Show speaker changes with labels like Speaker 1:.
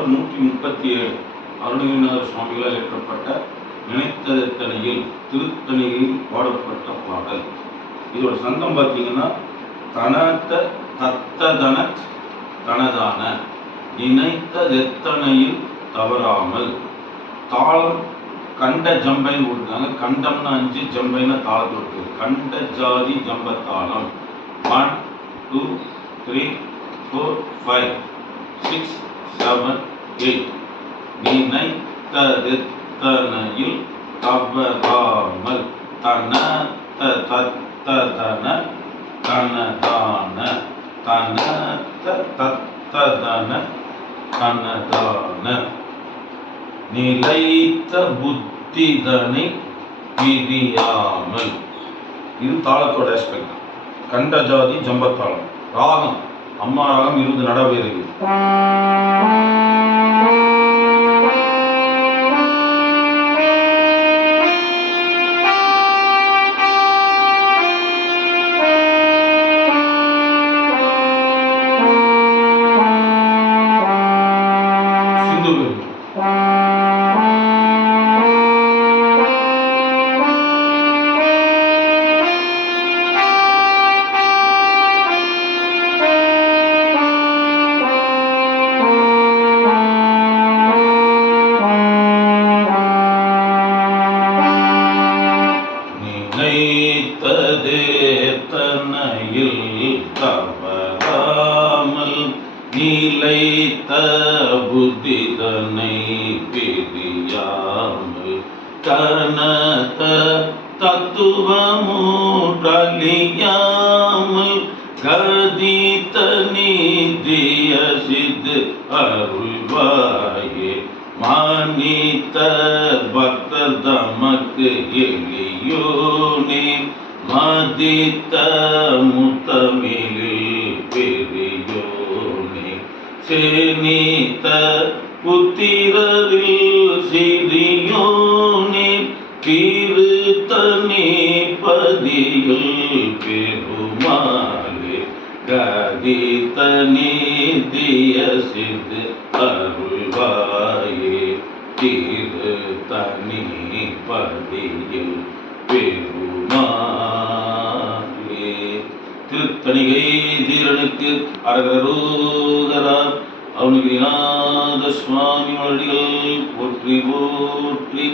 Speaker 1: தேவாரம் நூற்றி முப்பத்தி ஏழு அருணகிரிநாதர் சுவாமிகளால் ஏற்றப்பட்ட நினைத்ததத்தனையில் திருத்தணியில் பாடப்பட்ட பாடல். இதோட சந்தம் பார்த்தீங்கன்னா தனத்த தத்ததன தனதான நினைத்ததெத்தனையில் தவறாமல் தாளம் கண்ட ஜம்பைன்னு கொடுத்தாங்க கண்டம்னா அஞ்சு ஜம்பைன்னா தாளத்தில் இருக்கு கண்ட ஜாதி ஜம்ப தாளம் one two three four five six seven eight நினைத்ததெத்தனையில் தவறாமல் தன தத்ததன தனதான தன தத்ததன தனதான நிலைத்த புத்திதனை பிரியாமல் இது தாளத்தோட ஆஸ்பெக்ட் கண்ட ஜாதி ஜம்பத்தாளம். ராகம். அம்மா ராகம் இருபது நடவே நினைத்ததே தனையில் தவறாமல் நீலைத்த புத்திதனை பிரியாமல் கனத தத்துவமூட்டலியாமல் கதித்த நீதிய சித்து அருள்வாயே. மானித்த பக்தர் தமக்கு எளிய எளியோனே மதித்த முத்தமிழில் பெரியோனே சேனித்த புத்திரரில் சிறியோனே திருத்தனி பதியில் பெருமாளே கதித்தனி திய சித்து அருள்வாயே திரு பதியில் பெருமாளே திருத்தணிகை தீரனுக்கு அரகரோதரா நாத சுவாமி மலடிகள் போற்றி போற்றி